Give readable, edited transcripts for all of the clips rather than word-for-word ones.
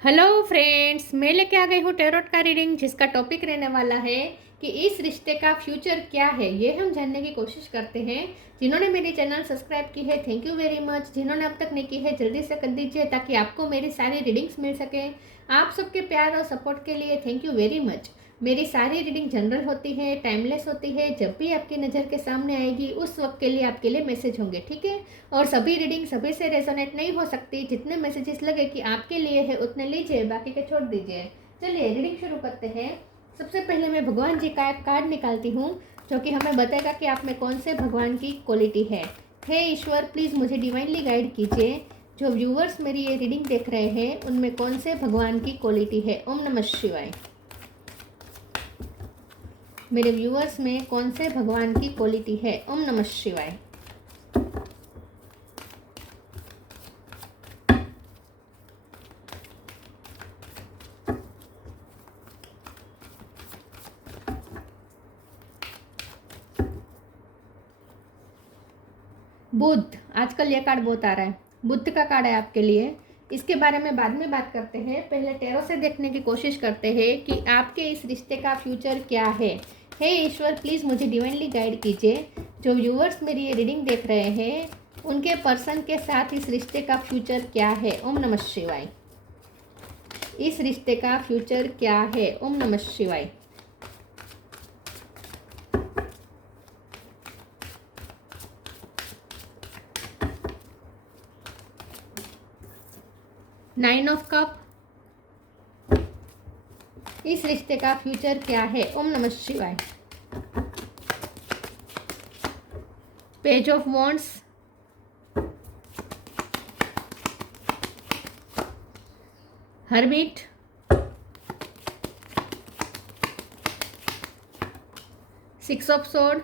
Hello friends, मैं लेके आ गई हूँ टैरोट का रीडिंग, जिसका टॉपिक रहने वाला है कि इस रिश्ते का फ्यूचर क्या है। ये हम जानने की कोशिश करते हैं। जिन्होंने मेरी चैनल सब्सक्राइब की है, थैंक यू वेरी मच। जिन्होंने अब तक नहीं की है, जल्दी से कर दीजिए ताकि आपको मेरी सारी रीडिंग्स मिल सके। आप सबके प्यार और सपोर्ट के लिए थैंक यू वेरी मच। मेरी सारी रीडिंग जनरल होती है, टाइमलेस होती है। जब भी आपकी नज़र के सामने आएगी उस वक्त के लिए आपके लिए मैसेज होंगे, ठीक है। और सभी रीडिंग सभी से रेजोनेट नहीं हो सकती। जितने मैसेजेस लगे कि आपके लिए है उतने लीजिए, बाकी के छोड़ दीजिए। चलिए रीडिंग शुरू करते हैं। सबसे पहले मैं भगवान जी का एक कार्ड निकालती हूँ, जो कि हमें बताएगा कि आप में कौन से भगवान की क्वालिटी है। हे ईश्वर, प्लीज़ मुझे डिवाइनली गाइड कीजिए। जो व्यूवर्स मेरी ये रीडिंग देख रहे हैं उनमें कौन से भगवान की क्वालिटी है। ओम नमः शिवाय। मेरे व्यूवर्स में कौन से भगवान की क्वालिटी है। ओम नमः शिवाय। बुद्ध, आजकल ये कार्ड बहुत आ रहा है। बुद्ध का कार्ड है आपके लिए। इसके बारे में बाद में बात करते हैं। पहले टैरो से देखने की कोशिश करते हैं कि आपके इस रिश्ते का फ्यूचर क्या है। हे ईश्वर, प्लीज़ मुझे डिवाइनली गाइड कीजिए। जो व्यूअर्स मेरी ये रीडिंग देख रहे हैं उनके पर्सन के साथ इस रिश्ते का फ्यूचर क्या है। ओम नमः शिवाय। इस रिश्ते का फ्यूचर क्या है। ओम नमः शिवाय। नाइन ऑफ कप, इस रिश्ते का फ्यूचर क्या है। ओम नमः शिवाय। Page of wands, hermit, six of sword,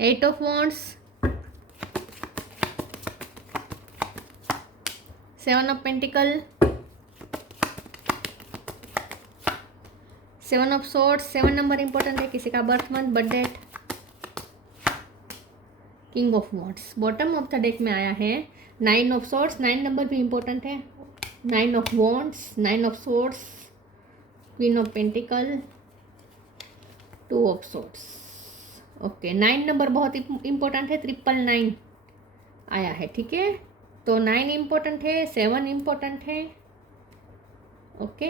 eight of wands, seven of pentacle, seven of swords. 7 number important है, किसी का birth month, birth date. King of wands bottom of the deck में आया है। 9 ऑफ सोर्ड्स, 9 नंबर भी important है। 9 of wands, 9 of swords, queen of pentacle, 2 of swords. Okay, 9 number बहुत important है। 999 आया है, ठीक है। तो 9 इंपॉर्टेंट है, 7 इंपॉर्टेंट है। ओके,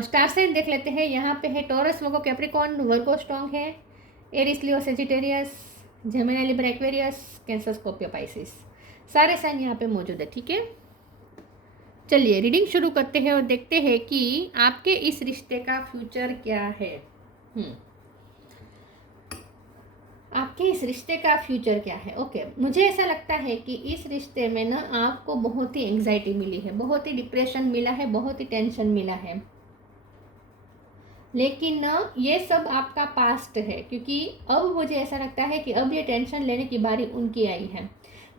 स्टार साइन देख लेते हैं। यहाँ पे है Taurus, Virgo, Capricorn, Virgo strong है। Aries, Leo, Sagittarius, Gemini, Libra, Aquarius, Cancer, Scorpio, Pisces. सारे साइन यहाँ पे मौजूद है, ठीक है। चलिए रीडिंग शुरू करते हैं और देखते हैं कि आपके इस रिश्ते का फ्यूचर क्या है। आपके इस रिश्ते का फ्यूचर क्या है। ओके, मुझे ऐसा लगता है कि इस रिश्ते में ना आपको बहुत ही एंग्जाइटी मिली है, बहुत ही डिप्रेशन मिला है, बहुत ही टेंशन मिला है। लेकिन ना ये सब आपका पास्ट है, क्योंकि अब मुझे ऐसा लगता है कि अब ये टेंशन लेने की बारी उनकी आई है।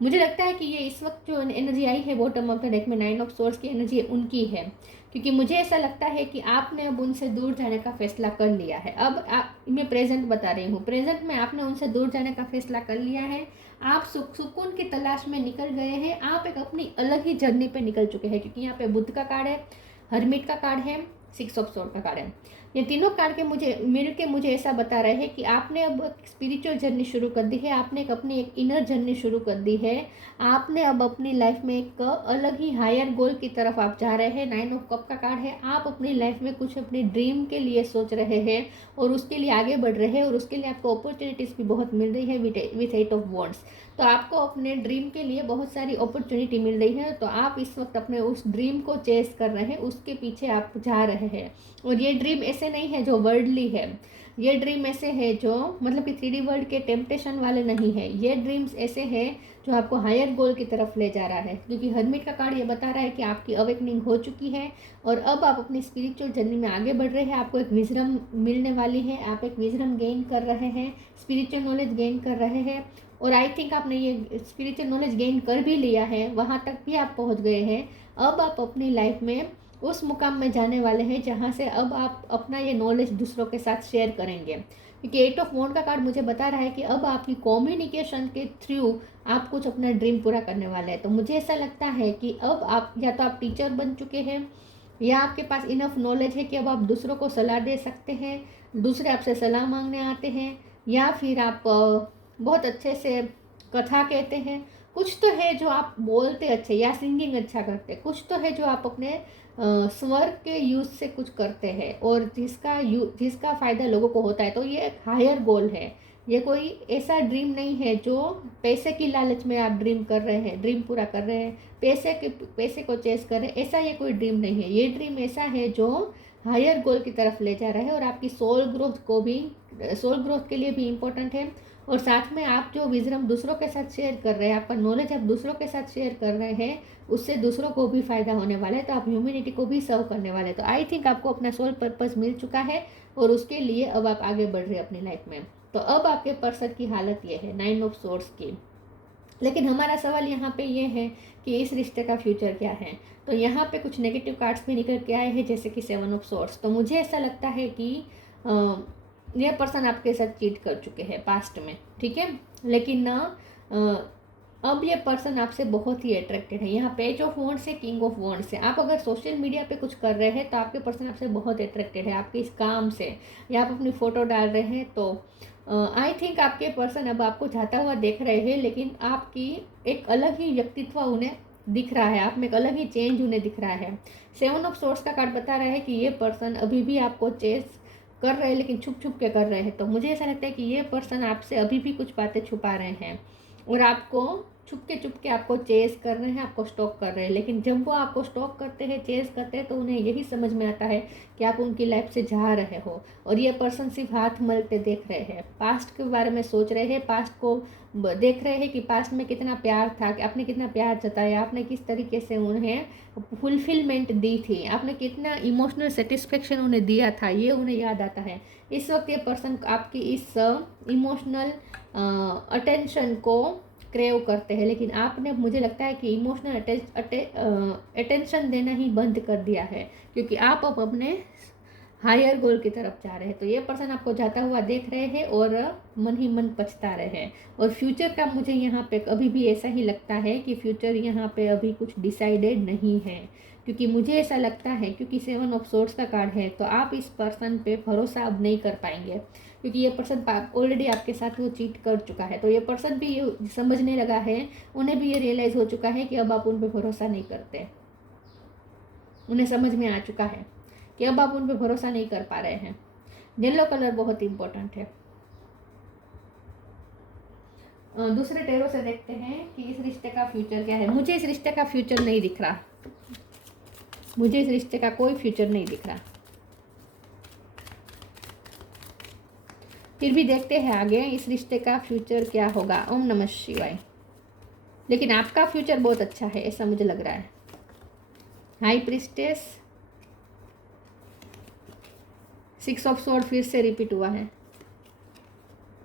मुझे लगता है कि ये इस वक्त जो एनर्जी आई है बॉटम ऑफ द डेक में, 9 ऑफ सोर्ड्स की एनर्जी उनकी है। क्योंकि मुझे ऐसा लगता है कि आपने अब उनसे दूर जाने का फैसला कर लिया है। अब मैं प्रेजेंट बता रही हूँ, प्रेजेंट में आपने उनसे दूर जाने का फैसला कर लिया है। आप सुकून की तलाश में निकल गए हैं। आप एक अपनी अलग ही जर्नी पे निकल चुके हैं। क्योंकि यहाँ पे बुद्ध का कार्ड है, हर्मिट का कार्ड है, 6 ऑफ सोर्ड का कार्ड है। ये तीनों कार्ड के मुझे ऐसा बता रहे हैं कि आपने अब स्पिरिचुअल जर्नी शुरू कर दी है। आपने अपनी एक इनर जर्नी शुरू कर दी है। आपने अब अपनी लाइफ में एक अलग ही हायर गोल की तरफ आप जा रहे हैं। 9 ऑफ कप का कार्ड है। आप अपनी लाइफ में कुछ अपनी ड्रीम के लिए सोच रहे हैं और उसके लिए आगे बढ़ रहे हैं, और उसके लिए आपको अपॉर्चुनिटीज़ भी बहुत मिल रही है विथ 8 ऑफ वॉन्ड्स। तो आपको अपने ड्रीम के लिए बहुत सारी अपॉर्चुनिटी मिल रही है। तो आप इस वक्त अपने उस ड्रीम को चेस कर रहे हैं, उसके पीछे आप जा रहे हैं। और ये ड्रीम ऐसे नहीं है जो वर्ल्डली है। ये ड्रीम ऐसे है जो मतलब कि 3D वर्ल्ड के टेम्पटेशन वाले नहीं है। ये ड्रीम्स ऐसे है जो आपको हायर गोल की तरफ ले जा रहा है। क्योंकि हर्मिट का कार्ड ये बता रहा है कि आपकी अवेकनिंग हो चुकी है और अब आप अपनी स्पिरिचुअल जर्नी में आगे बढ़ रहे हैं। आपको एक विजडम मिलने वाली है। आप एक विजडम गेन कर रहे हैं, स्पिरिचुअल नॉलेज गेन कर रहे हैं। और आई थिंक आपने ये स्पिरिचुअल नॉलेज गेन कर भी लिया है, वहाँ तक भी आप पहुँच गए हैं। अब आप अपनी लाइफ में उस मुकाम में जाने वाले हैं जहाँ से अब आप अपना ये नॉलेज दूसरों के साथ शेयर करेंगे। क्योंकि 8 ऑफ वॉन्ड का कार्ड मुझे बता रहा है कि अब आपकी कम्युनिकेशन के थ्रू आप कुछ अपना ड्रीम पूरा करने वाले हैं। तो मुझे ऐसा लगता है कि अब आप या तो आप टीचर बन चुके हैं, या आपके पास इनफ नॉलेज है कि अब आप दूसरों को सलाह दे सकते हैं, दूसरे आपसे सलाह मांगने आते हैं, या फिर आप बहुत अच्छे से कथा कहते हैं। कुछ तो है जो आप बोलते अच्छे, या सिंगिंग अच्छा करते, कुछ तो है जो आप अपने स्वर के यूज़ से कुछ करते हैं और जिसका फ़ायदा लोगों को होता है। तो ये एक हायर गोल है, ये कोई ऐसा ड्रीम नहीं है जो पैसे की लालच में आप ड्रीम कर रहे हैं, ड्रीम पूरा कर रहे हैं, पैसे को चेस कर रहे हैं, ऐसा ये कोई ड्रीम नहीं है। ये ड्रीम ऐसा है जो हायर गोल की तरफ ले जा रहा है और आपकी सोल ग्रोथ के लिए भी इम्पोर्टेंट है। और साथ में आप जो विजडम दूसरों के साथ शेयर कर रहे हैं, आपका नॉलेज आप दूसरों के साथ शेयर कर रहे हैं, उससे दूसरों को भी फ़ायदा होने वाला है। तो आप ह्यूमैनिटी को भी सर्व करने वाले हैं। तो आई थिंक आपको अपना सोल पर्पस मिल चुका है और उसके लिए अब आप आगे बढ़ रहे हैं अपनी लाइफ में। तो अब आपके पर्सन की हालत ये है 9 ऑफ सोर्ड्स की। लेकिन हमारा सवाल यहाँ पे ये है कि इस रिश्ते का फ्यूचर क्या है। तो यहाँ पे कुछ नेगेटिव कार्ड्स भी निकल के आए हैं, जैसे कि 7 ऑफ सोर्ड्स। तो मुझे ऐसा लगता है कि ये पर्सन आपके साथ चीट कर चुके हैं पास्ट में, ठीक है। लेकिन ना अब ये पर्सन आपसे बहुत ही अट्रैक्टेड है। यहाँ पेज ऑफ वॉन्ड्स है, किंग ऑफ वॉन्ड्स है। आप अगर सोशल मीडिया पे कुछ कर रहे हैं तो आपके पर्सन आपसे बहुत अट्रैक्टेड है, आपके इस काम से, या आप अपनी फ़ोटो डाल रहे हैं तो आई थिंक आपके पर्सन अब आपको जाता हुआ देख रहे हैं, लेकिन आपकी एक अलग ही व्यक्तित्व उन्हें दिख रहा है, आप में एक अलग ही चेंज उन्हें दिख रहा है। 7 ऑफ सोर्ड्स का कार्ड बता रहा है कि ये पर्सन अभी भी आपको चेस कर रहे हैं, लेकिन छुप छुप के कर रहे हैं। तो मुझे ऐसा लगता है कि ये पर्सन आपसे अभी भी कुछ बातें छुपा रहे हैं और आपको चुप के आपको चेस कर रहे हैं, आपको स्टॉक कर रहे हैं। लेकिन जब वो आपको स्टॉक करते हैं, चेस करते हैं, तो उन्हें यही समझ में आता है कि आप उनकी लाइफ से जा रहे हो। और ये पर्सन सिर्फ हाथ मलते देख रहे हैं, पास्ट के बारे में सोच रहे हैं, पास्ट को देख रहे हैं कि पास्ट में कितना प्यार था, कि आपने कितना प्यार जताया, आपने किस तरीके से उन्हें फुलफिलमेंट दी थी, आपने कितना इमोशनल सेटिस्फेक्शन उन्हें दिया था, ये उन्हें याद आता है। इस वक्त ये पर्सन आपकी इस इमोशनल अटेंशन को क्रेव करते हैं, लेकिन आपने, मुझे लगता है कि इमोशनल अटेंशन देना ही बंद कर दिया है, क्योंकि आप अब अपने हायर गोल की तरफ जा रहे हैं। तो ये पर्सन आपको जाता हुआ देख रहे हैं और मन ही मन पछता रहे हैं। और फ्यूचर का मुझे यहाँ पे अभी भी ऐसा ही लगता है कि फ्यूचर यहाँ पे अभी कुछ डिसाइडेड नहीं है, क्योंकि मुझे ऐसा लगता है, क्योंकि 7 ऑफ सोर्ड्स का कार्ड है, तो आप इस पर्सन पे भरोसा अब नहीं कर पाएंगे, क्योंकि ये पर्सन ऑलरेडी आपके साथ वो चीट कर चुका है। तो ये पर्सन भी ये समझने लगा है, उन्हें भी ये रियलाइज़ हो चुका है कि अब आप उन पर भरोसा नहीं करते। उन्हें समझ में आ चुका है कि अब आप उन पर भरोसा नहीं कर पा रहे हैं। येलो कलर बहुत इंपॉर्टेंट है। दूसरे टेरो से देखते हैं कि इस रिश्ते का फ्यूचर क्या है। मुझे इस रिश्ते का फ्यूचर नहीं दिख रहा, मुझे इस रिश्ते का कोई फ्यूचर नहीं दिख रहा। फिर भी देखते हैं आगे इस रिश्ते का फ्यूचर क्या होगा। ओम नमः शिवाय। लेकिन आपका फ्यूचर बहुत अच्छा है, ऐसा मुझे लग रहा है। हाई प्रिस्टेस, 6 ऑफ सोर्ड फिर से रिपीट हुआ है,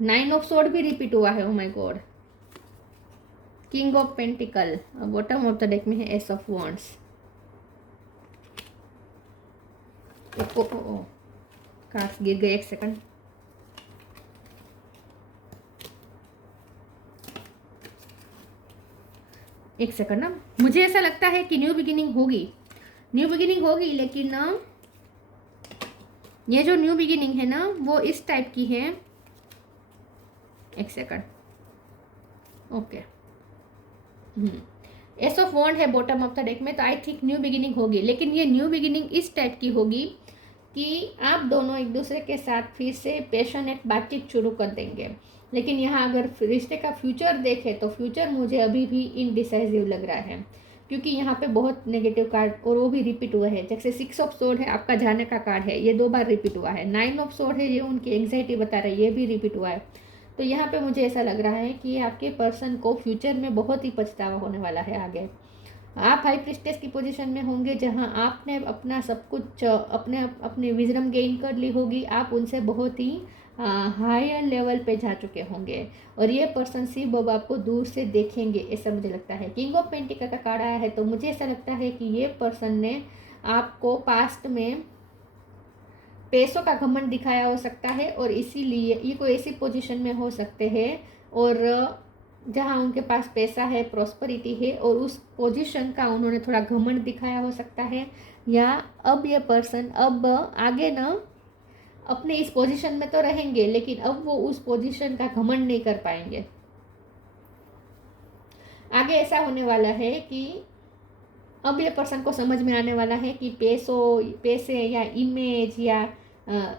9 ऑफ सोर्ड भी रिपीट हुआ है। Oh my god. King of pentacle, bottom of the deck में है एस ऑफ वॉन्ड्स। ओ ओ ओ कार्ड्स गिर गए, एक सेकंड। एक सेकंड ना, मुझे ऐसा लगता है कि न्यू बिगिनिंग होगी, लेकिन ना ये जो न्यू बिगिनिंग है ना वो इस टाइप की है। एक second, okay. S of wands है बॉटम ऑफ द डेक में, तो आई थिंक न्यू बिगिनिंग होगी। लेकिन ये न्यू बिगिनिंग इस टाइप की होगी कि आप दोनों एक दूसरे के साथ फिर से पैशनेट बातचीत शुरू कर देंगे। लेकिन यहाँ अगर रिश्ते का फ्यूचर देखें तो फ्यूचर मुझे अभी भी इनडिसाइसिव लग रहा है, क्योंकि यहाँ पे बहुत नेगेटिव कार्ड और वो भी रिपीट हुआ है। जैसे 6 ऑफ सोर्ड है, आपका जाने का कार्ड है, ये 2 बार रिपीट हुआ है। 9 ऑफ सोर्ड है, ये उनकी एंग्जाइटी बता रहा है, ये भी रिपीट हुआ है। तो यहाँ पे मुझे ऐसा लग रहा है कि आपके पर्सन को फ्यूचर में बहुत ही पछतावा होने वाला है आगे। आप हाई प्रिस्टेस की पोजीशन में होंगे, जहां आपने अपना सब कुछ अपने विजडम गेन कर ली होगी। आप उनसे बहुत ही हायर लेवल पे जा चुके होंगे और ये पर्सन सिर्फ अब आपको दूर से देखेंगे, ऐसा मुझे लगता है। किंग ऑफ पेंटिकल का कार्ड आया है, तो मुझे ऐसा लगता है कि ये पर्सन ने आपको पास्ट में पैसों का घमंड दिखाया हो सकता है और इसीलिए ये कोई ऐसी पोजीशन में हो सकते हैं और जहाँ उनके पास पैसा है, प्रॉस्पेरिटी है और उस पोजीशन का उन्होंने थोड़ा घमंड दिखाया हो सकता है। या अब ये पर्सन अब आगे ना अपने इस पोजीशन में तो रहेंगे लेकिन अब वो उस पोजीशन का घमंड नहीं कर पाएंगे। आगे ऐसा होने वाला है कि अब ये पर्सन को समझ में आने वाला है कि पैसे या इमेज या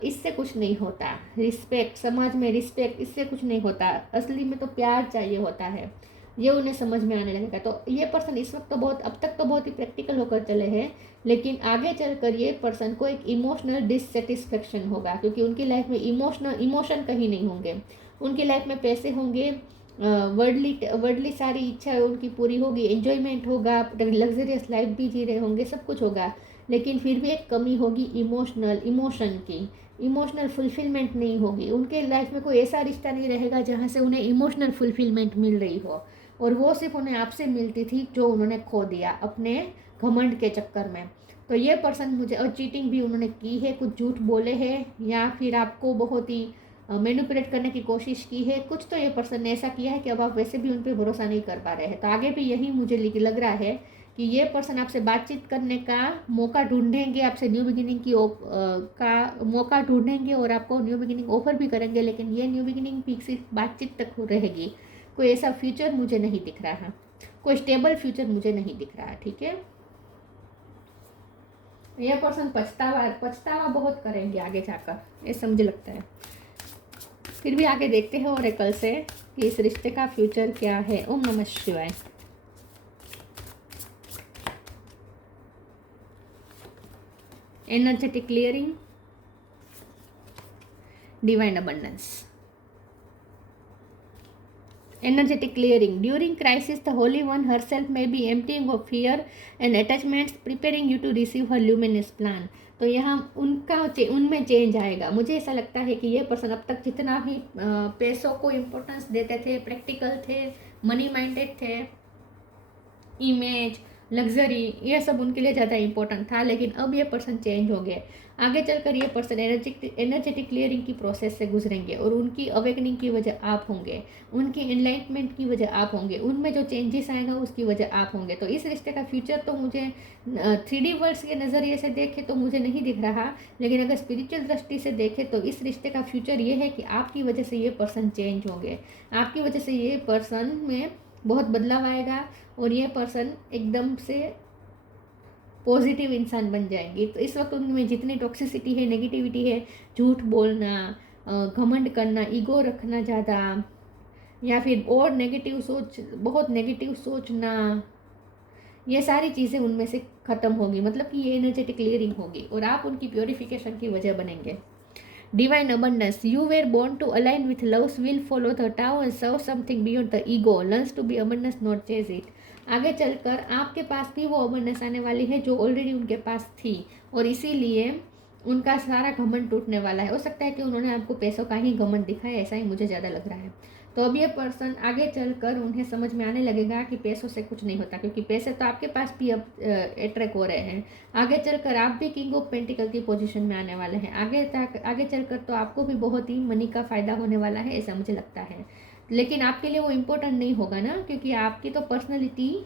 इससे कुछ नहीं होता। रिस्पेक्ट, समाज में रिस्पेक्ट, इससे कुछ नहीं होता। असली में तो प्यार चाहिए होता है, ये उन्हें समझ में आने लगेगा। तो ये पर्सन इस वक्त तो अब तक तो बहुत ही प्रैक्टिकल होकर चले हैं, लेकिन आगे चलकर ये पर्सन को एक इमोशनल डिससेटिस्फेक्शन होगा, क्योंकि उनकी लाइफ में इमोशन कहीं नहीं होंगे। उनकी लाइफ में पैसे होंगे, वर्डली सारी इच्छा उनकी पूरी होगी, एंजॉयमेंट होगा, लग्जरियस लाइफ भी जी रहे होंगे, सब कुछ होगा, लेकिन फिर भी एक कमी होगी इमोशन की। इमोशनल फुलफिलमेंट नहीं होगी। उनके लाइफ में कोई ऐसा रिश्ता नहीं रहेगा जहाँ से उन्हें इमोशनल फुलफिलमेंट मिल रही हो, और वो सिर्फ उन्हें आपसे मिलती थी जो उन्होंने खो दिया अपने घमंड के चक्कर में। तो ये पर्सन मुझे, और चीटिंग भी उन्होंने की है, कुछ झूठ बोले हैं या फिर आपको बहुत ही मैनिपुलेट करने की कोशिश की है। कुछ तो ये पर्सन ने ऐसा किया है कि अब आप वैसे भी उन पर भरोसा नहीं कर पा रहे हैं। तो आगे भी यही मुझे लग रहा है कि ये पर्सन आपसे बातचीत करने का मौका ढूंढेंगे, आपसे न्यू बिगिनिंग का मौका ढूंढेंगे और आपको न्यू बिगिनिंग ऑफर भी करेंगे, लेकिन ये न्यू बिगिनिंग भी सिर्फ बातचीत तक रहेगी। कोई ऐसा फ्यूचर मुझे नहीं दिख रहा, कोई स्टेबल फ्यूचर मुझे नहीं दिख रहा। ठीक है, यह पर्सन पछतावा बहुत करेंगे आगे जाकर, ऐसा मुझे लगता है। फिर भी आगे देखते हैं ओरेकल से कि इस रिश्ते का फ्यूचर क्या है। ओम नमः शिवाय। Energetic clearing, divine abundance. Energetic clearing. During crisis, the Holy One herself may be emptying of fear and attachments, preparing you to receive her luminous plan. तो यहाँ उनमें चेंज आएगा। मुझे ऐसा लगता है कि ये पर्सन अब तक जितना भी पैसों को इम्पोर्टेंस देते थे, प्रैक्टिकल थे, मनी माइंडेड थे, इमेज, लग्जरी, ये सब उनके लिए ज़्यादा इम्पोर्टेंट था, लेकिन अब ये पर्सन चेंज हो गए। आगे चलकर ये पर्सन एनर्जेटिक क्लियरिंग की प्रोसेस से गुजरेंगे और उनकी अवेकनिंग की वजह आप होंगे, उनकी एनलाइटमेंट की वजह आप होंगे, उनमें जो चेंजेस आएगा उसकी वजह आप होंगे। तो इस रिश्ते का फ्यूचर तो मुझे 3D वर्ड्स के नज़रिए से देखे तो मुझे नहीं दिख रहा, लेकिन अगर स्पिरिचुअल दृष्टि से देखें तो इस रिश्ते का फ्यूचर ये है कि आपकी वजह से ये पर्सन चेंज होंगे, आपकी वजह से ये पर्सन में बहुत बदलाव आएगा और ये पर्सन एकदम से पॉजिटिव इंसान बन जाएंगे। तो इस वक्त उनमें जितनी टॉक्सिसिटी है, नेगेटिविटी है, झूठ बोलना, घमंड करना, ईगो रखना ज़्यादा, या फिर और बहुत नेगेटिव सोचना, ये सारी चीज़ें उनमें से ख़त्म होगी। मतलब कि ये एनर्जेटिक क्लियरिंग होगी और आप उनकी प्योरिफिकेशन की वजह बनेंगे। Divine abundance. You were born to align with love's will, follow the Tao and serve something beyond the ego. Learns to be abundance, not chase it. आगे चलकर आपके पास भी वो अबंडेंस आने वाली है जो ऑलरेडी उनके पास थी, और इसीलिए उनका सारा घमंड टूटने वाला है। हो सकता है कि उन्होंने आपको पैसों का ही घमंड दिखाया, ऐसा ही मुझे ज़्यादा लग रहा है। तो अब ये पर्सन आगे चलकर उन्हें समझ में आने लगेगा कि पैसों से कुछ नहीं होता, क्योंकि पैसे तो आपके पास भी अब अट्रैक्ट हो रहे हैं। आगे चलकर आप भी किंग ऑफ पेंटिकल की पोजीशन में आने वाले हैं। आगे चलकर तो आपको भी बहुत ही मनी का फ़ायदा होने वाला है, ऐसा मुझे लगता है। लेकिन आपके लिए वो इम्पोर्टेंट नहीं होगा ना, क्योंकि आपकी तो पर्सनैलिटी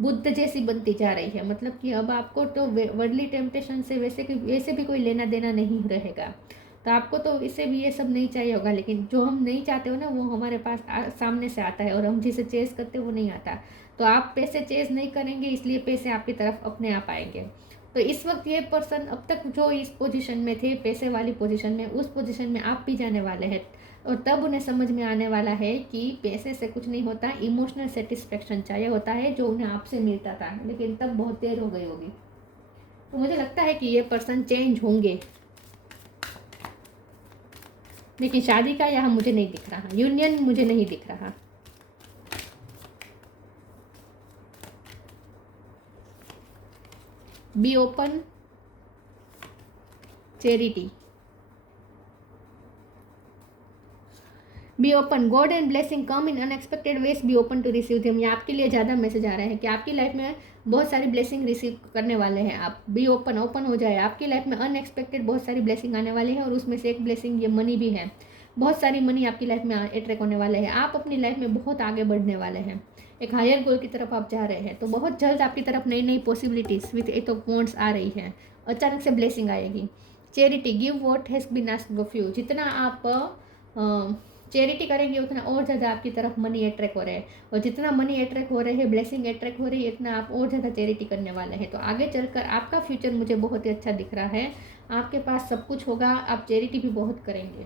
बुद्ध जैसी बनती जा रही है। मतलब कि अब आपको तो वर्ल्डली टेम्पटेशन से वैसे भी कोई लेना देना नहीं रहेगा। तो आपको तो इससे भी ये सब नहीं चाहिए होगा, लेकिन जो हम नहीं चाहते हो ना वो हमारे पास सामने से आता है, और हम जिसे चेस करते हो वो नहीं आता। तो आप पैसे चेस नहीं करेंगे, इसलिए पैसे आपकी तरफ अपने आप आएंगे। तो इस वक्त ये पर्सन अब तक जो इस पोजीशन में थे, पैसे वाली पोजीशन में, उस पोजीशन में आप भी जाने वाले हैं, और तब उन्हें समझ में आने वाला है कि पैसे से कुछ नहीं होता, इमोशनल सेटिस्फेक्शन चाहिए होता है जो उन्हें आपसे मिलता था, लेकिन तब बहुत देर हो गई होगी। तो मुझे लगता है कि ये पर्सन चेंज होंगे, लेकिन शादी का यहाँ मुझे नहीं दिख रहा, यूनियन मुझे नहीं दिख रहा। Be open, charity. Be open, god and blessing come in unexpected ways, be open to receive them. ये आपके लिए ज़्यादा मैसेज आ रहा है कि आपकी लाइफ में बहुत सारी ब्लेसिंग रिसीव करने वाले हैं आप। बी ओपन, ओपन हो जाए, आपकी लाइफ में अनएक्सपेक्टेड बहुत सारी ब्लेसिंग आने वाली है और उसमें से एक ब्लेसिंग ये मनी भी है। बहुत सारी मनी आपकी लाइफ में अट्रैक्ट होने वाले हैं। आप अपनी लाइफ में बहुत आगे बढ़ने वाले हैं, एक हायर गोल की तरफ आप जा रहे हैं। तो बहुत जल्द आपकी तरफ नई नई possibilities with eight of wands आ रही है, अचानक से ब्लेसिंग आएगी। Charity, give what has been asked of you. जितना आप चैरिटी करेंगे उतना और ज़्यादा आपकी तरफ मनी अट्रैक्ट हो रहे हैं, और जितना मनी अट्रैक्ट हो रहे हैं, ब्लेसिंग अट्रैक्ट हो रही है, इतना आप और ज़्यादा चैरिटी करने वाले हैं। तो आगे चलकर आपका फ्यूचर मुझे बहुत ही अच्छा दिख रहा है। आपके पास सब कुछ होगा, आप चैरिटी भी बहुत करेंगे।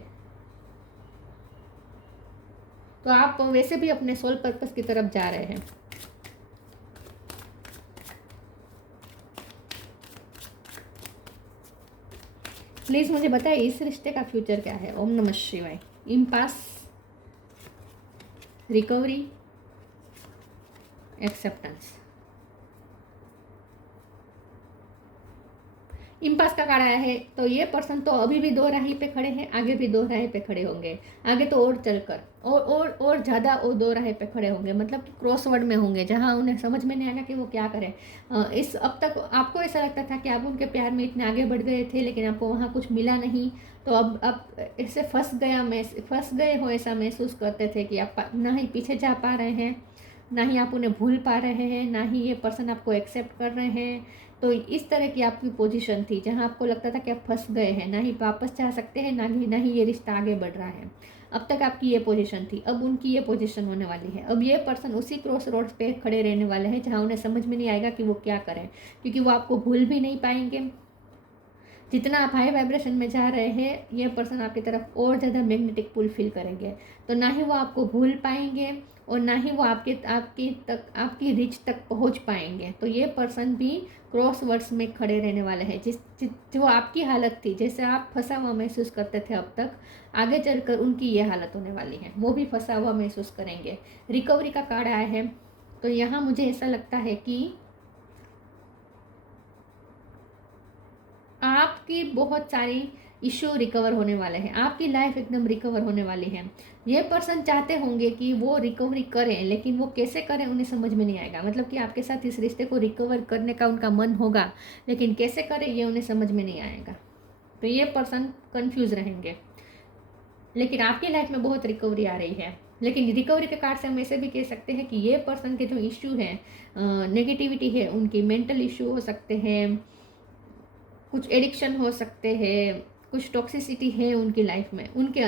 तो आप वैसे भी अपने सोल पर्पस की तरफ जा रहे हैं। प्लीज़ मुझे बताइए इस रिश्ते का फ्यूचर क्या है। ओम नमः शिवाय। Impasse, recovery, acceptance. इम्पास का कार्ड आया है, तो ये पर्सन तो अभी भी दो राही पे खड़े हैं, आगे भी दो राही पे खड़े होंगे, आगे तो और चलकर और ज़्यादा और दो राही पे खड़े होंगे, मतलब कि क्रॉसवर्ड में होंगे, जहाँ उन्हें समझ में नहीं आएगा कि वो क्या करें। इस अब तक आपको ऐसा लगता था कि आप उनके प्यार में इतने आगे बढ़ गए थे, लेकिन आपको वहाँ कुछ मिला नहीं, तो अब इससे फंस गए हो ऐसा महसूस करते थे कि आप ना ही पीछे जा पा रहे हैं, ना ही आप उन्हें भूल पा रहे हैं, ना ही ये पर्सन आपको एक्सेप्ट कर रहे हैं। तो इस तरह की आपकी पोजीशन थी जहां आपको लगता था कि आप फंस गए हैं, ना ही वापस जा सकते हैं, ना ही ये रिश्ता आगे बढ़ रहा है। अब तक आपकी ये पोजीशन थी, अब उनकी ये पोजीशन होने वाली है। अब ये पर्सन उसी क्रॉस रोड पे खड़े रहने वाले हैं जहां उन्हें समझ में नहीं आएगा कि वो क्या करें, क्योंकि वो आपको भूल भी नहीं पाएंगे। जितना आप हाई वाइब्रेशन में जा रहे हैं, ये पर्सन आपकी तरफ और ज़्यादा मैग्नेटिक पुल फील करेंगे। तो ना ही वो आपको भूल पाएंगे और ना ही वो आपकी रीच तक पहुंच पाएंगे। तो ये पर्सन भी क्रॉस वर्ड्स में खड़े रहने वाले हैं। जो आपकी हालत थी, जैसे आप फंसा हुआ महसूस करते थे अब तक, आगे चलकर उनकी ये हालत होने वाली है, वो भी फंसा हुआ महसूस करेंगे। रिकवरी का कार्ड आया है, तो यहाँ मुझे ऐसा लगता है कि आपकी बहुत सारी इश्यू रिकवर होने वाले हैं, आपकी लाइफ एकदम रिकवर होने वाली है। ये पर्सन चाहते होंगे कि वो रिकवरी करें, लेकिन वो कैसे करें उन्हें समझ में नहीं आएगा। मतलब कि आपके साथ इस रिश्ते को रिकवर करने का उनका मन होगा, लेकिन कैसे करें ये उन्हें समझ में नहीं आएगा। तो ये पर्सन कंफ्यूज रहेंगे, लेकिन आपकी लाइफ में बहुत रिकवरी आ रही है। लेकिन रिकवरी के कार्ड से हम ऐसे भी कह सकते हैं कि ये पर्सन के जो इश्यू हैं, नेगेटिविटी है, उनकी मेंटल इश्यू हो सकते हैं, कुछ एडिक्शन हो सकते हैं, कुछ टॉक्सिसिटी है उनकी लाइफ में, उनके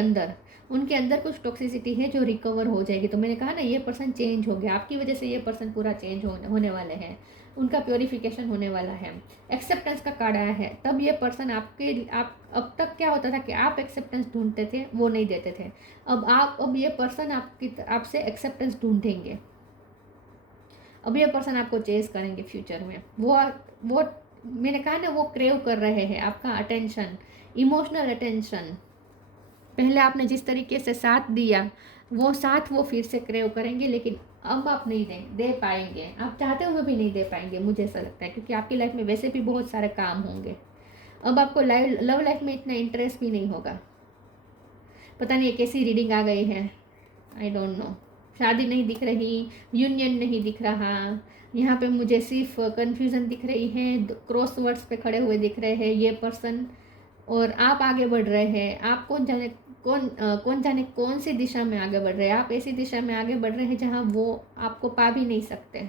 अंदर कुछ टॉक्सिसिटी है जो रिकवर हो जाएगी। तो मैंने कहा ना, ये पर्सन चेंज हो गया, आपकी वजह से ये पर्सन पूरा चेंज होने वाले हैं, उनका प्योरिफिकेशन होने वाला है। एक्सेप्टेंस का कार्ड आया है, तब ये पर्सन आप अब तक क्या होता था कि आप एक्सेप्टेंस ढूंढते थे, वो नहीं देते थे। अब ये पर्सन आपसे एक्सेप्टेंस ढूंढेंगे। अब ये पर्सन आपको चेज करेंगे फ्यूचर में। वो मैंने कहा ना, वो क्रेव कर रहे हैं आपका अटेंशन, इमोशनल अटेंशन। पहले आपने जिस तरीके से साथ दिया, वो साथ वो फिर से क्रेव करेंगे, लेकिन अब आप नहीं दे पाएंगे, आप चाहते हुए भी नहीं दे पाएंगे, मुझे ऐसा लगता है, क्योंकि आपकी लाइफ में वैसे भी बहुत सारे काम होंगे। अब आपको लव लाइफ में इतना इंटरेस्ट भी नहीं होगा। पता नहीं कैसी रीडिंग आ गई है, आई डोंट नो। शादी नहीं दिख रही, यूनियन नहीं दिख रहा, यहाँ पे मुझे सिर्फ कन्फ्यूज़न दिख रही है, क्रॉस वर्ड्स पे खड़े हुए दिख रहे हैं ये पर्सन, और आप आगे बढ़ रहे हैं। आप कौन जाने कौन सी दिशा में आगे बढ़ रहे हैं। आप ऐसी दिशा में आगे बढ़ रहे हैं जहाँ वो आपको पा भी नहीं सकते।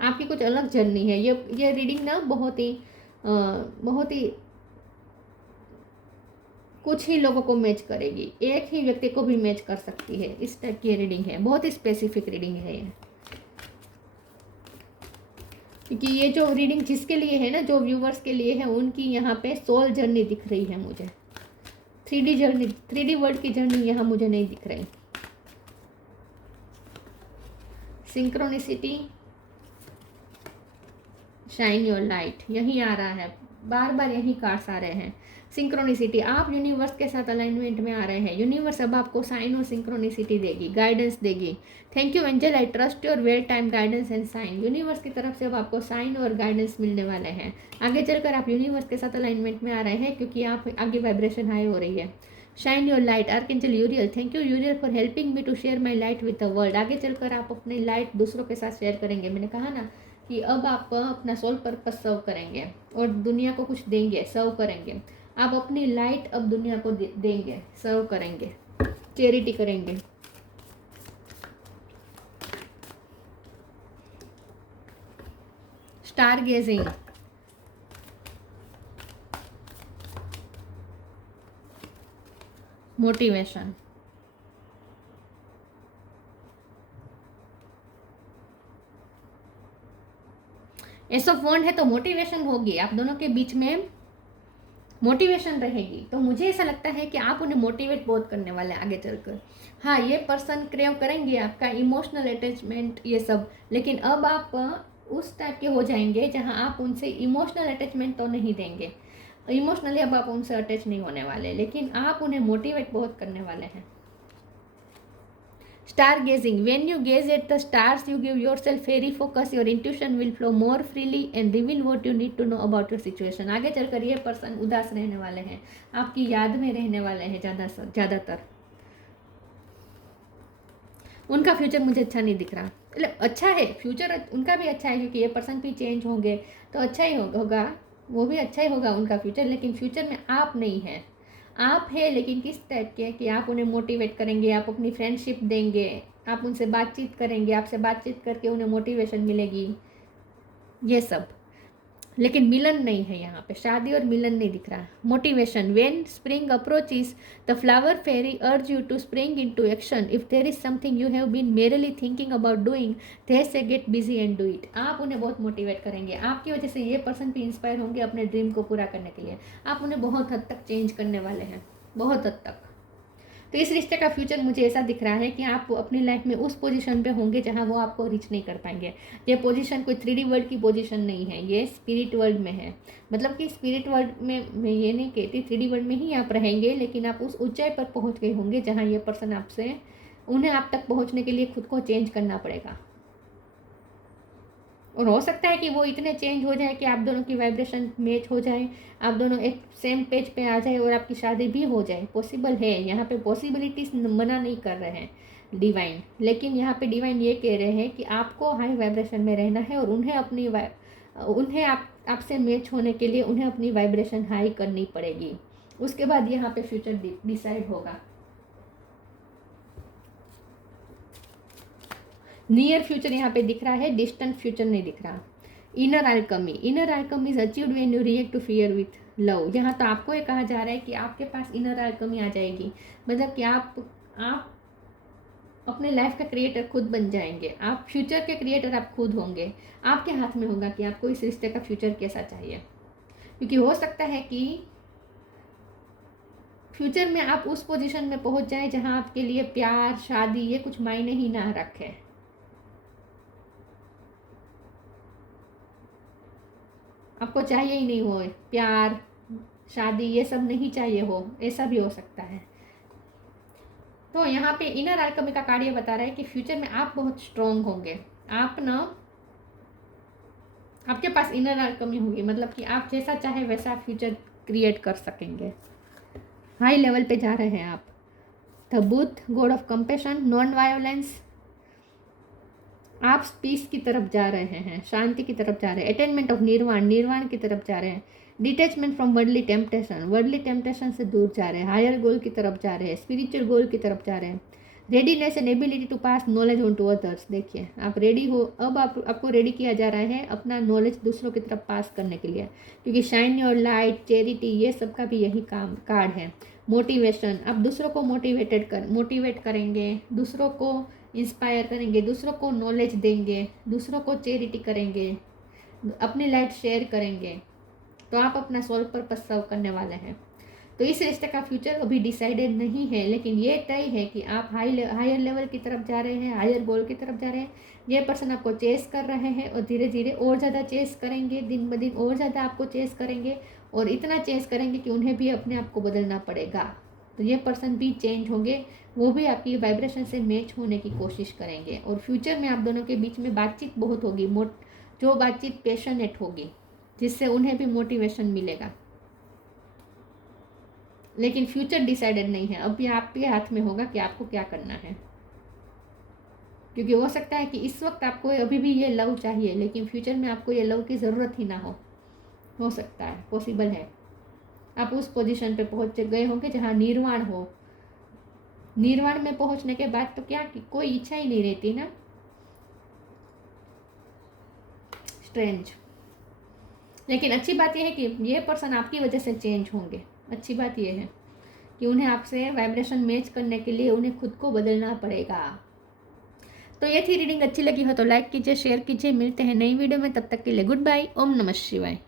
आपकी कुछ अलग जर्नी है। ये रीडिंग ना बहुत ही कुछ ही लोगों को मैच करेगी, एक ही व्यक्ति को भी मैच कर सकती है। इस टाइप की रीडिंग है, बहुत ही स्पेसिफिक रीडिंग है ये। क्योंकि ये जो रीडिंग जिसके लिए है ना, जो व्यूवर्स के लिए है, उनकी यहाँ पे सोल जर्नी दिख रही है मुझे। 3D जर्नी, 3D वर्ल्ड की जर्नी यहाँ मुझे नहीं दिख रही। सिंक्रोनिसिटी, शाइन योर लाइट, यही आ रहा है, बार बार यही कार्ड्स आ रहे हैं। सिंक्रोनिसिटी, आप यूनिवर्स के साथ अलाइनमेंट में आ रहे हैं। यूनिवर्स अब आपको साइन और सिंक्रोनिसिटी देगी, गाइडेंस देगी। Thank you angel, I trust your well time guidance and sign. Universe की तरफ से अब आपको साइन और गाइडेंस मिलने वाले हैं। आगे चलकर आप यूनिवर्स के साथ अलाइनमेंट में आ रहे हैं, क्योंकि आप आगे वाइब्रेशन हाई हो रही है। Shine your light, archangel Uriel, thank you Uriel for helping me to share my light with the world. आगे चलकर आप अपनी लाइट दूसरों के साथ शेयर करेंगे। मैंने कहा ना कि अब आप अपना सोल पर्पस सर्व करेंगे और दुनिया को कुछ देंगे, सर्व करेंगे। आप अपनी लाइट अब दुनिया को देंगे, सर्व करेंगे, चैरिटी करेंगे। Star gazing, motivation, ace of wands है तो मोटिवेशन होगी, आप दोनों के बीच में मोटिवेशन रहेगी। तो मुझे ऐसा लगता है कि आप उन्हें मोटिवेट बहुत करने वाले हैं आगे चलकर। हाँ, ये पर्सन क्रेव करेंगे आपका इमोशनल अटैचमेंट ये सब, लेकिन अब आप उस टाइप के हो जाएंगे जहाँ आप उनसे इमोशनल अटैचमेंट तो नहीं देंगे। इमोशनली अब आप उनसे अटैच नहीं होने वाले, लेकिन आप उन्हें मोटिवेट बहुत करने वाले हैं। Star gazing, when you gaze at the stars you give yourself very focus, your intuition will flow more freely and reveal what you need to know about your situation. आगे चलकर ये person उदास रहने वाले हैं, आपकी याद में रहने वाले हैं ज़्यादातर। उनका फ्यूचर मुझे अच्छा नहीं दिख रहा, मतलब अच्छा है फ्यूचर उनका भी अच्छा है, क्योंकि ये पर्सन भी चेंज होंगे तो अच्छा ही होगा, वो भी अच्छा ही होगा उनका फ्यूचर। लेकिन फ्यूचर में आप नहीं हैं, आप है, लेकिन किस टाइप के कि आप उन्हें मोटिवेट करेंगे, आप अपनी फ्रेंडशिप देंगे, आप उनसे बातचीत करेंगे, आपसे बातचीत करके उन्हें मोटिवेशन मिलेगी, ये सब। लेकिन मिलन नहीं है यहाँ पे, शादी और मिलन नहीं दिख रहा। Motivation, when spring approaches the flower fairy urge you to spring into action, if there is something you have been merely thinking about doing, they say get busy and do it. आप उन्हें बहुत motivate करेंगे, आपकी वजह से ये person भी inspire होंगे अपने ड्रीम को पूरा करने के लिए। आप उन्हें बहुत हद तक चेंज करने वाले हैं, बहुत हद तक। तो इस रिश्ते का फ्यूचर मुझे ऐसा दिख रहा है कि आप अपनी लाइफ में उस पोजीशन पे होंगे जहां वो आपको रीच नहीं कर पाएंगे। ये पोजीशन कोई 3D वर्ल्ड की पोजीशन नहीं है, ये स्पिरिट वर्ल्ड में है। मतलब कि स्पिरिट वर्ल्ड में मैं ये नहीं कहती 3D वर्ल्ड में ही आप रहेंगे, लेकिन आप उस ऊंचाई पर पहुंच गए होंगे जहाँ ये पर्सन आपसे, उन्हें आप तक पहुँचने के लिए खुद को चेंज करना पड़ेगा। और हो सकता है कि वो इतने चेंज हो जाए कि आप दोनों की वाइब्रेशन मैच हो जाए, आप दोनों एक सेम पेज पे आ जाए और आपकी शादी भी हो जाए। पॉसिबल है, यहाँ पे पॉसिबिलिटीज मना नहीं कर रहे हैं डिवाइन, लेकिन यहाँ पे डिवाइन ये कह रहे हैं कि आपको हाई वाइब्रेशन में रहना है और उन्हें आपसे मैच होने के लिए उन्हें अपनी वाइब्रेशन हाई करनी पड़ेगी। उसके बाद यहाँ पे फ्यूचर डिसाइड होगा। नियर फ्यूचर यहाँ पे दिख रहा है, डिस्टेंट फ्यूचर नहीं दिख रहा। Inner alchemy, inner alchemy is achieved when you react to fear with love. यहाँ तो आपको ये कहा जा रहा है कि आपके पास इनर अल्केमी आ जाएगी, मतलब कि आप अपने लाइफ का क्रिएटर खुद बन जाएंगे। आप फ्यूचर के क्रिएटर आप खुद होंगे, आपके हाथ में होगा कि आपको इस रिश्ते का फ्यूचर कैसा चाहिए। क्योंकि हो सकता है कि फ्यूचर में आप उस पोजीशन में पहुंच जाए जहां आपके लिए प्यार, शादी ये कुछ मायने ही ना रखे। आपको चाहिए ही नहीं हो प्यार, शादी ये सब नहीं चाहिए हो, ऐसा भी हो सकता है। तो यहाँ पे इनर अल्केमी का कार्ड ये बता रहा है कि फ्यूचर में आप बहुत स्ट्रॉन्ग होंगे। आप ना, आपके पास इनर अल्केमी होगी, मतलब कि आप जैसा चाहे वैसा फ्यूचर क्रिएट कर सकेंगे। हाई लेवल पे जा रहे हैं आप। The Buddha, God of compassion, non violence, आप पीस की तरफ जा रहे हैं, शांति की तरफ जा रहे हैं। अटेनमेंट ऑफ निर्वाण की तरफ जा रहे हैं। डिटैचमेंट फ्रॉम वर्ल्डली टेम्पटेशन से दूर जा रहे हैं। हायर गोल की तरफ जा रहे हैं, स्पिरिचुअल गोल की तरफ जा रहे हैं। Readiness and ability to pass knowledge on to others. देखिए आप रेडी हो, अब आपको रेडी किया जा रहा है अपना नॉलेज दूसरों की तरफ पास करने के लिए, क्योंकि शाइन योर लाइट, चैरिटी ये सब का भी यही कार्ड है। मोटिवेशन, आप दूसरों को मोटिवेट करेंगे, दूसरों को इंस्पायर करेंगे, दूसरों को नॉलेज देंगे, दूसरों को चैरिटी करेंगे, अपनी लाइट शेयर करेंगे। तो आप अपना सोल पर्पस सर्व करने वाले हैं। तो इस रिश्ते का फ्यूचर अभी डिसाइडेड नहीं है, लेकिन ये तय है कि आप हायर लेवल की तरफ जा रहे हैं, हायर गोल की तरफ जा रहे हैं। ये पर्सन आपको चेस कर रहे हैं और धीरे धीरे और ज़्यादा चेस करेंगे, दिन ब दिन और ज़्यादा आपको चेस करेंगे, और इतना चेस करेंगे कि उन्हें भी अपने आप को बदलना पड़ेगा। तो ये पर्सन भी चेंज होंगे, वो भी आपकी वाइब्रेशन से मैच होने की कोशिश करेंगे। और फ्यूचर में आप दोनों के बीच में बातचीत बहुत होगी, जो बातचीत पैशनेट होगी, जिससे उन्हें भी मोटिवेशन मिलेगा। लेकिन फ्यूचर डिसाइडेड नहीं है। अब ये आपके हाथ में होगा कि आपको क्या करना है, क्योंकि हो सकता है कि इस वक्त आपको अभी भी ये लव चाहिए, लेकिन फ्यूचर में आपको ये लव की ज़रूरत ही ना हो सकता है, पॉसिबल है। आप उस पोजीशन पे पहुंच गए होंगे जहाँ निर्वाण हो। निर्वाण में पहुंचने के बाद तो क्या कि कोई इच्छा ही नहीं रहती ना। स्ट्रेंज। लेकिन अच्छी बात यह है कि ये पर्सन आपकी वजह से चेंज होंगे। अच्छी बात यह है कि उन्हें आपसे वाइब्रेशन मैच करने के लिए उन्हें खुद को बदलना पड़ेगा। तो ये थी रीडिंग। अच्छी लगी हो तो लाइक कीजिए, शेयर कीजिए। मिलते हैं नई वीडियो में, तब तक के लिए गुड बाय। ओम नमः शिवाय।